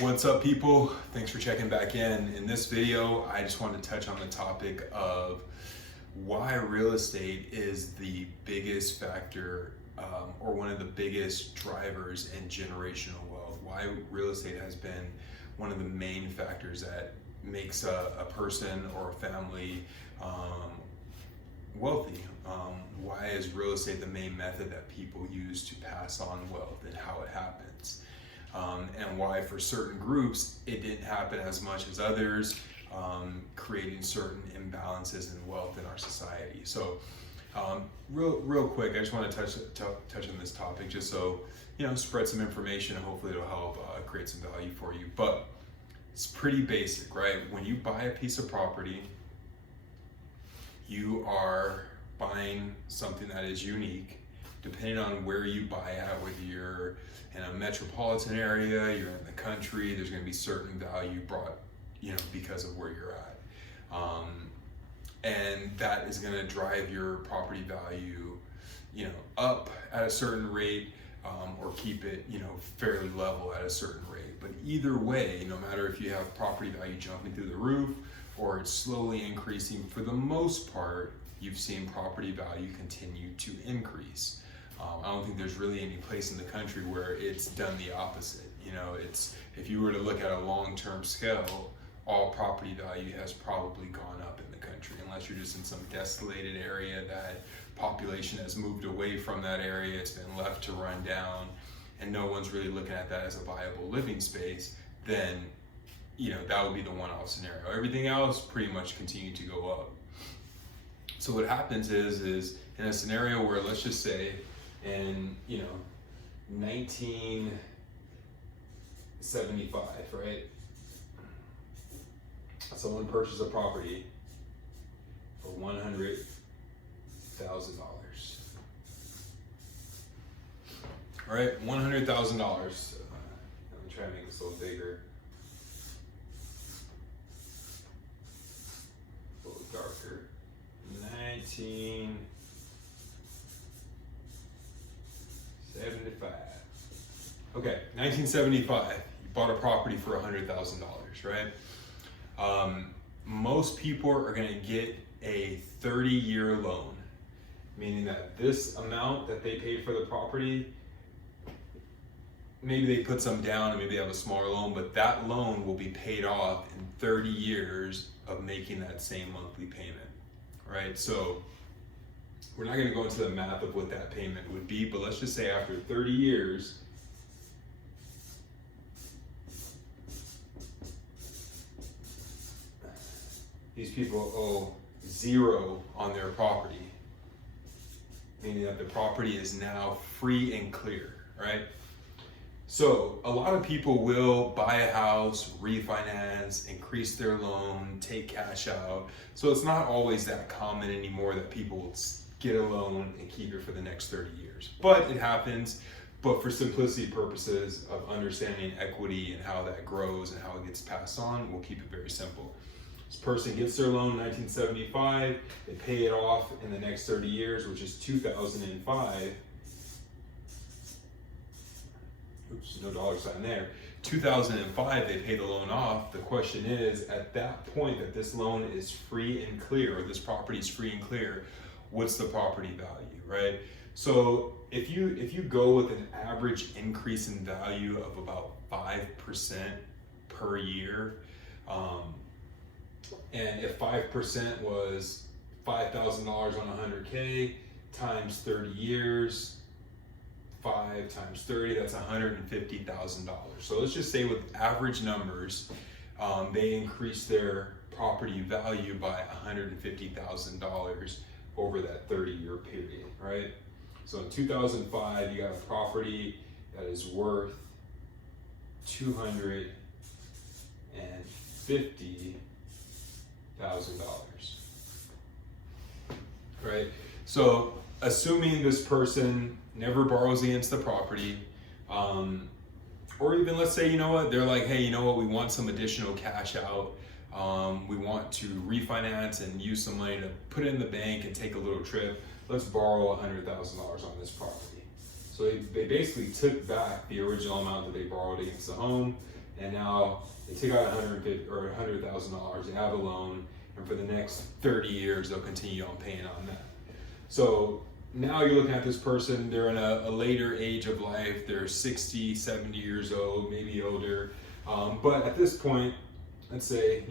What's up, people? Thanks for checking back in. In this video, I just want to touch on the topic of why real estate is the biggest factor or one of the biggest drivers in generational wealth. Why real estate has been one of the main factors that makes a person or a family wealthy. Why is real estate the main method that people use to pass on wealth and how it happens? And why for certain groups it didn't happen as much as others, creating certain imbalances in wealth in our society. So real quick, I just want to touch on this topic just so, spread some information and hopefully it'll help create some value for you. But it's pretty basic, right? When you buy a piece of property, you are buying something that is unique. Depending on where you buy at, whether you're in a metropolitan area, you're in the country, there's going to be certain value brought, because of where you're at. And that is going to drive your property value, up at a certain rate, or keep it, fairly level at a certain rate. But either way, no matter if you have property value jumping through the roof or it's slowly increasing, for the most part, you've seen property value continue to increase. I don't think there's really any place in the country where it's done the opposite. It's, if you were to look at a long-term scale, all property value has probably gone up in the country, unless you're just in some desolated area that population has moved away from that area, it's been left to run down, and no one's really looking at that as a viable living space. Then, that would be the one-off scenario. Everything else pretty much continue to go up. So what happens is in a scenario where, let's just say, in 1975, right? Someone purchased a property for $100,000. All right, $100,000. Let me try to make this a little bigger, a little darker. 1975. Okay, 1975, you bought a property for $100,000, right? Most people are gonna get a 30-year loan, meaning that this amount that they paid for the property, maybe they put some down and maybe they have a smaller loan, but that loan will be paid off in 30 years of making that same monthly payment, right? So we're not gonna go into the math of what that payment would be, but let's just say after 30 years, these people owe zero on their property, meaning that the property is now free and clear, right? So a lot of people will buy a house, refinance, increase their loan, take cash out. So it's not always that common anymore that people will get a loan and keep it for the next 30 years. But it happens. But for simplicity purposes of understanding equity and how that grows and how it gets passed on, we'll keep it very simple. This person gets their loan in 1975, they pay it off in the next 30 years, which is 2005. Oops, no dollar sign there. 2005, they pay the loan off. The question is, at that point that this loan is free and clear, or this property is free and clear, what's the property value, right? So if you go with an average increase in value of about 5% per year, and if 5% was $5,000 on 100K times 30 years, 5 times 30, that's $150,000. So let's just say with average numbers, they increase their property value by $150,000 over that 30-year period, right? So in 2005, you got a property that is worth $250,000, right? So assuming this person never borrows against the property, or even let's say, they're like, hey, we want some additional cash out. We want to refinance and use some money to put it in the bank and take a little trip. Let's borrow $100,000 on this property. So they basically took back the original amount that they borrowed against the home and now they take out $100,000. They have a loan, and for the next 30 years, they'll continue on paying on that. So now you're looking at this person, they're in a later age of life, they're 60, 70 years old, maybe older. But at this point, let's say,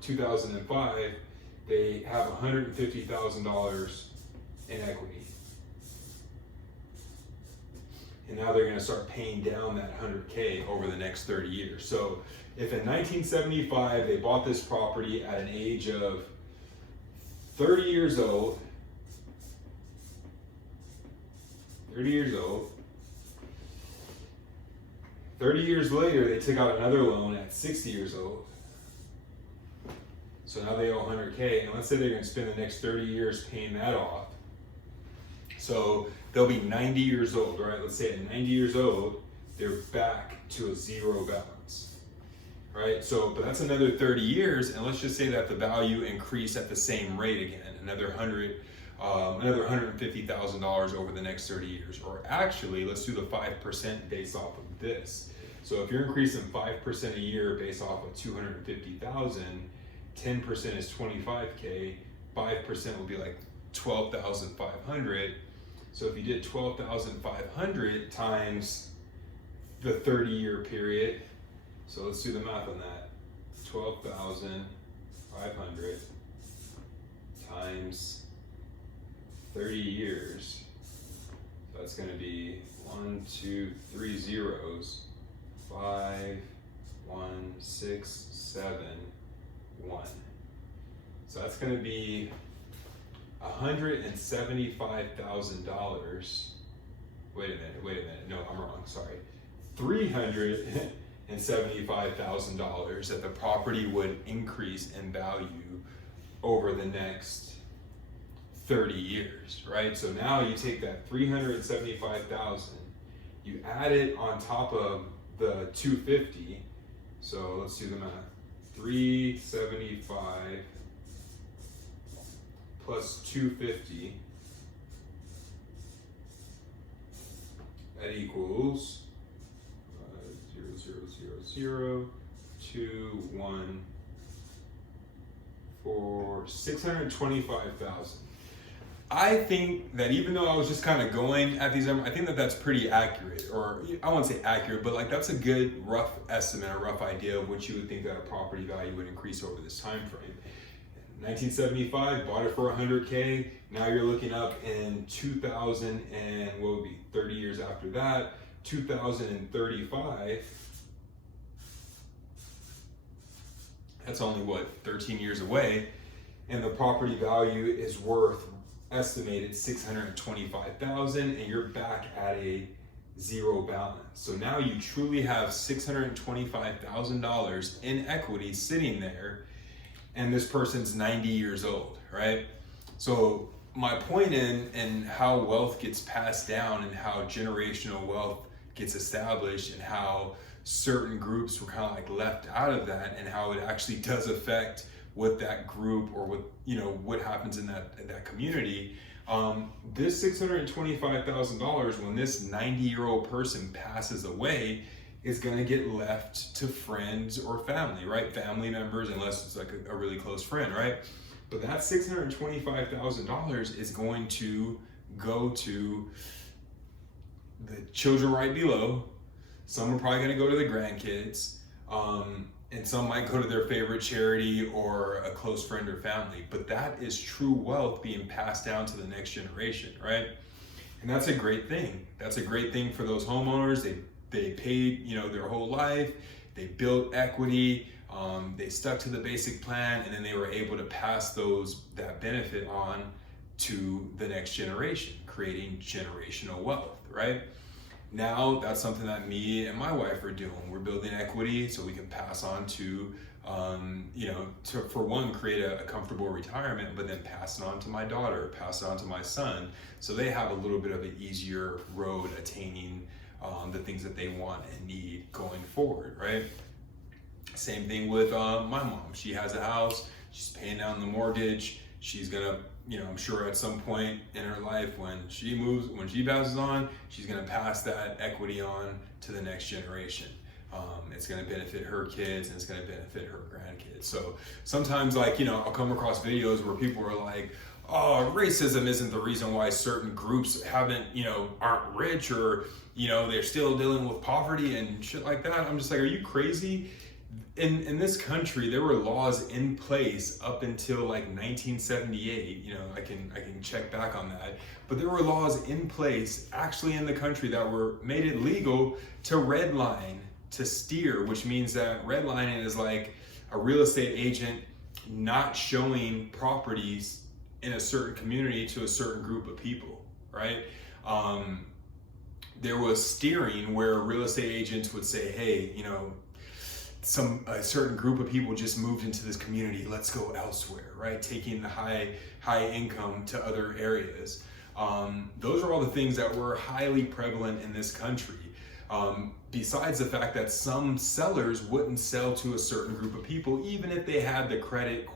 2005, they have $150,000 in equity. And now they're going to start paying down that 100K over the next 30 years. So if in 1975 they bought this property at an age of 30 years old, 30 years later they took out another loan at 60 years old. So now they owe 100K, and let's say they're going to spend the next 30 years paying that off. So they'll be 90 years old, right? Let's say at 90 years old, they're back to a zero balance, right? So, but that's another 30 years, and let's just say that the value increased at the same rate again, another $150,000 over the next 30 years. Or actually, let's do the 5% based off of this. So if you're increasing 5% a year based off of 250,000, 10% is 25K, 5% would be like 12,500. So if you did 12,500 times the 30-year period, so let's do the math on that. 12,500 times 30 years. So that's going to be 1, 2, 3 zeros. 5, 1, 6, 7, 1. So that's going to be $175,000. Wait a minute. No, I'm wrong. Sorry. $375,000 that the property would increase in value over the next 30 years, right? So now you take that 375,000, you add it on top of the 250. So let's do the math. 375 plus 250, that equals 625,000. I think that even though I was just kind of going at these numbers, I think that that's pretty accurate, or I won't say accurate, but like that's a good rough estimate, a rough idea of what you would think that a property value would increase over this time frame. 1975, bought it for 100K. Now you're looking up in 2000 and what would be 30 years after that, 2035. That's only what, 13 years away, and the property value is worth estimated 625,000, and you're back at a zero balance. So now you truly have $625,000 in equity sitting there, and this person's 90 years old, right? So my point in how wealth gets passed down and how generational wealth gets established and how certain groups were kind of like left out of that, and how it actually does affect what that group or what happens in that community. This $625,000, when this 90-year-old person passes away, is going to get left to friends or family, right? Family members, unless it's like a really close friend, right? But that $625,000 is going to go to the children right below. Some are probably going to go to the grandkids, and some might go to their favorite charity or a close friend or family. But that is true wealth being passed down to the next generation, right? And that's a great thing. That's a great thing for those homeowners. They paid, their whole life. They built equity. They stuck to the basic plan, and then they were able to pass that benefit on to the next generation, creating generational wealth, right? Now that's something that me and my wife are doing. We're building equity so we can pass on to, for one, create a comfortable retirement, but then pass it on to my daughter, pass it on to my son, so they have a little bit of an easier road attaining the things that they want and need going forward, right? Same thing with my mom. She has a house, she's paying down the mortgage. She's gonna, I'm sure at some point in her life when she passes on, she's gonna pass that equity on to the next generation. It's going to benefit her kids, and it's going to benefit her grandkids. So sometimes, like, you know, I'll come across videos where people are like, oh, racism isn't the reason why certain groups aren't rich, or, you know, they're still dealing with poverty and shit like that. I'm just like, are you crazy? In this country, there were laws in place up until like 1978. You know, I can check back on that. But there were laws in place actually in the country that made it legal to redline, to steer, which means that redlining is like a real estate agent not showing properties in a certain community to a certain group of people, right? There was steering where real estate agents would say, hey, you know, a certain group of people just moved into this community, let's go elsewhere, right? Taking the high income to other areas. Those are all the things that were highly prevalent in this country. Besides the fact that some sellers wouldn't sell to a certain group of people, even if they had the credit,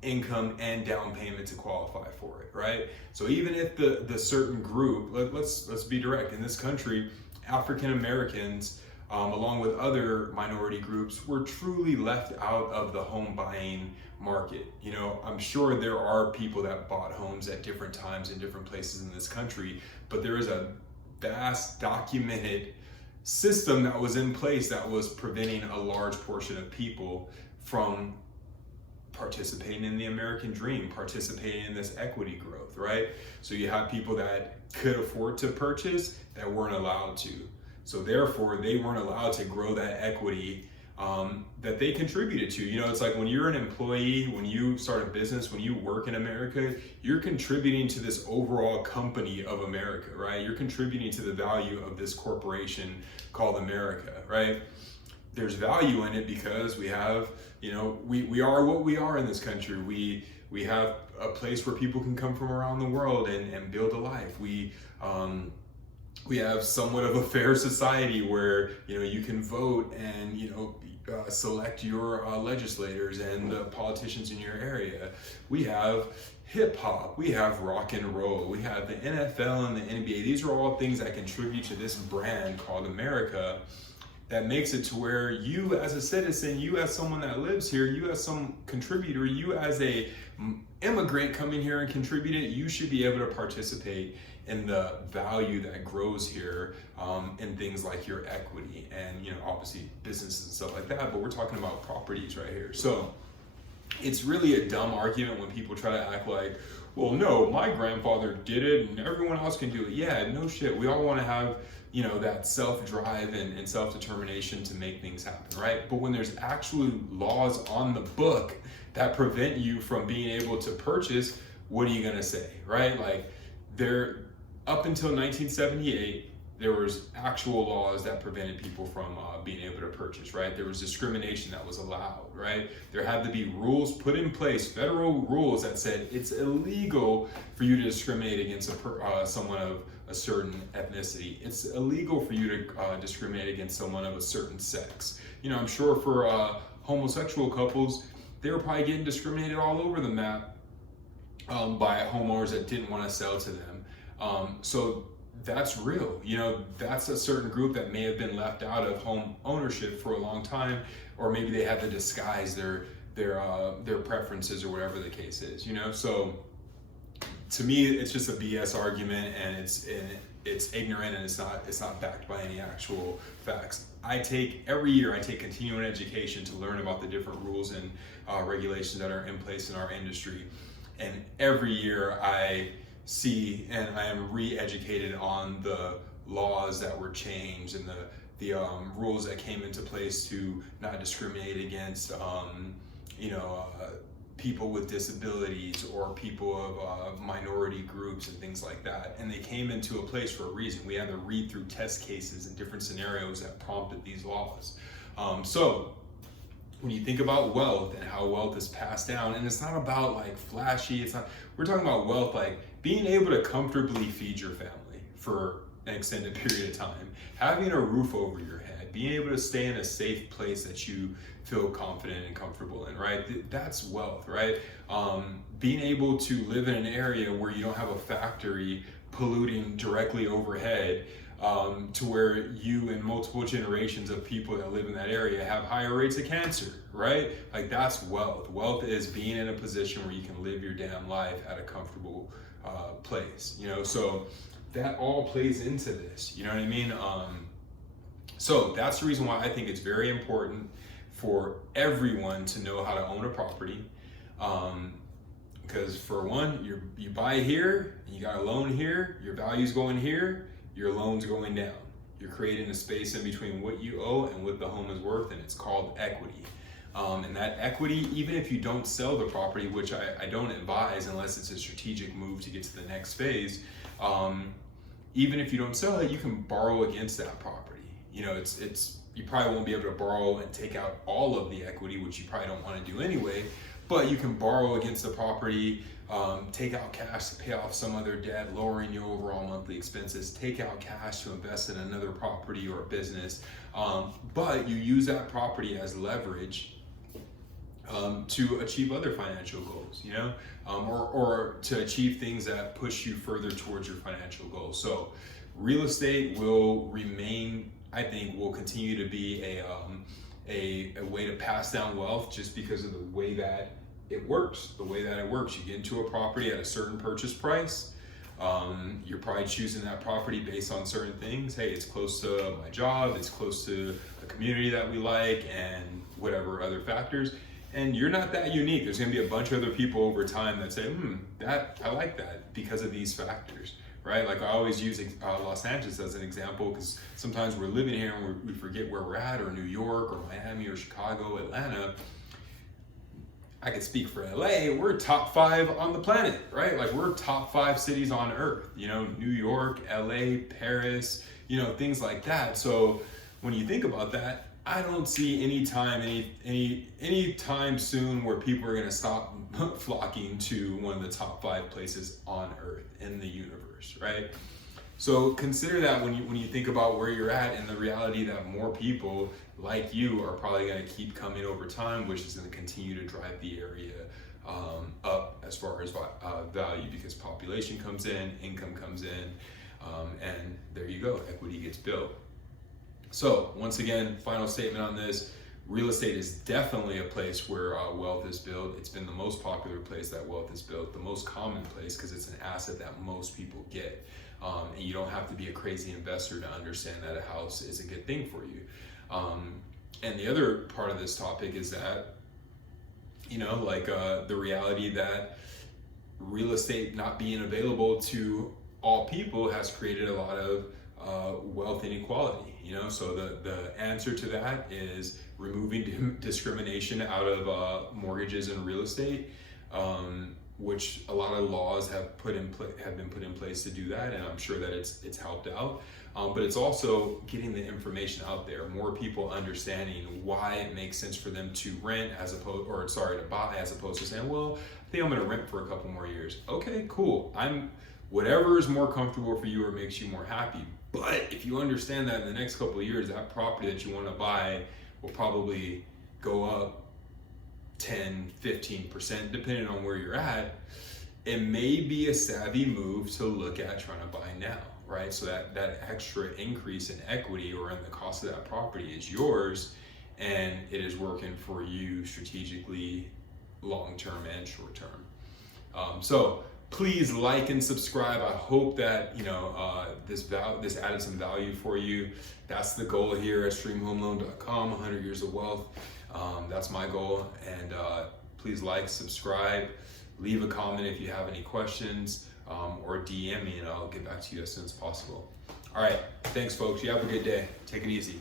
income, and down payment to qualify for it, right? So even if the certain group, let's be direct, in this country, African Americans, along with other minority groups, were truly left out of the home buying market. You know, I'm sure there are people that bought homes at different times in different places in this country, but there is a vast documented system that was in place that was preventing a large portion of people from participating in the American dream, participating in this equity growth, right? So you have people that could afford to purchase that weren't allowed to. So therefore, they weren't allowed to grow that equity that they contributed to. You know, it's like when you're an employee, when you start a business, when you work in America, you're contributing to this overall company of America, right? You're contributing to the value of this corporation called America, right? There's value in it because we have, you know, we are what we are in this country. We have a place where people can come from around the world and build a life. We have somewhat of a fair society where, you know, you can vote and, you know, select your legislators and the politicians in your area. We have hip hop, we have rock and roll, we have the NFL and the NBA. These are all things that contribute to this brand called America, that makes it to where you as a citizen, you as someone that lives here, you as some contributor, you as a immigrant coming here and contributing, you should be able to participate in the value that grows here, in things like your equity and, you know, obviously businesses and stuff like that, but we're talking about properties right here. So it's really a dumb argument when people try to act like, well, no, my grandfather did it and everyone else can do it. Yeah, no shit. We all want to have, you know, that self-drive and self-determination to make things happen, right? But when there's actually laws on the book that prevent you from being able to purchase, what are you gonna say, right? Like, up until 1978, there was actual laws that prevented people from being able to purchase, right? There was discrimination that was allowed, right? There had to be rules put in place, federal rules that said it's illegal for you to discriminate against someone of a certain ethnicity. It's illegal for you to discriminate against someone of a certain sex. You know, I'm sure for homosexual couples, they were probably getting discriminated all over the map by homeowners that didn't want to sell to them. So that's real. You know, that's a certain group that may have been left out of home ownership for a long time, or maybe they had to disguise their preferences or whatever the case is, you know? So to me, it's just a BS argument, and it's ignorant, and it's not backed by any actual facts. Every year I take continuing education to learn about the different rules and regulations that are in place in our industry. And every year I see and I am re-educated on the laws that were changed and the rules that came into place to not discriminate against people with disabilities or people of minority groups and things like that. And they came into a place for a reason. We had to read through test cases and different scenarios that prompted these laws. So when you think about wealth and how wealth is passed down, and it's not about like flashy, we're talking about wealth like being able to comfortably feed your family for an extended period of time, having a roof over your head, being able to stay in a safe place that you feel confident and comfortable in, right? That's wealth, right? Being able to live in an area where you don't have a factory polluting directly overhead, to where you and multiple generations of people that live in that area have higher rates of cancer, right? Like that's wealth. Wealth is being in a position where you can live your damn life at a comfortable place, you know? So that all plays into this, you know what I mean? So that's the reason why I think it's very important for everyone to know how to own a property. Because for one, you buy here, and you got a loan here, your value's going here, your loan's going down. You're creating a space in between what you owe and what the home is worth, and it's called equity. And that equity, even if you don't sell the property, which I don't advise unless it's a strategic move to get to the next phase, even if you don't sell it, you can borrow against that property. You know, you probably won't be able to borrow and take out all of the equity, which you probably don't want to do anyway, but you can borrow against the property, take out cash to pay off some other debt, lowering your overall monthly expenses, take out cash to invest in another property or a business, but you use that property as leverage to achieve other financial goals, you know, or to achieve things that push you further towards your financial goals. So real estate will remain, I think, will continue to be a way to pass down wealth just because of the way that it works. The way that it works, you get into a property at a certain purchase price. You're probably choosing that property based on certain things. Hey, it's close to my job, it's close to a community that we like, and whatever other factors. And you're not that unique. There's gonna be a bunch of other people over time that say, I like that because of these factors, right? Like I always use Los Angeles as an example because sometimes we're living here and we forget where we're at, or New York, or Miami, or Chicago, Atlanta. I could speak for LA, we're top 5 on the planet, right? Like we're top 5 cities on earth, you know, New York, LA, Paris, you know, things like that. So when you think about that, I don't see any time soon where people are gonna stop flocking to one of the top 5 places on earth in the universe, right? So consider that when you think about where you're at, and the reality that more people like you are probably going to keep coming over time, which is going to continue to drive the area up as far as value, because population comes in, income comes in, and there you go, equity gets built. So once again, final statement on this: real estate is definitely a place where wealth is built. It's been the most popular place that wealth is built, the most common place, because it's an asset that most people get. And you don't have to be a crazy investor to understand that a house is a good thing for you. And the other part of this topic is that, you know, like the reality that real estate not being available to all people has created a lot of wealth inequality, you know? So the answer to that is removing discrimination out of mortgages and real estate, which a lot of laws have been put in place to do that, and I'm sure that it's helped out. But it's also getting the information out there, more people understanding why it makes sense for them to rent to buy, as opposed to saying, well, I think I'm gonna rent for a couple more years. Okay, cool. Whatever is more comfortable for you or makes you more happy. But if you understand that in the next couple of years, that property that you wanna buy will probably go up 10, 15%, depending on where you're at, it may be a savvy move to look at trying to buy now, right? So that extra increase in equity or in the cost of that property is yours, and it is working for you strategically, long-term and short-term. So please like and subscribe. I hope that this added some value for you. That's the goal here at streamhomeloan.com, 100 years of wealth. That's my goal. And please like, subscribe, leave a comment if you have any questions, or DM me and I'll get back to you as soon as possible. All right, thanks folks. You have a good day. Take it easy.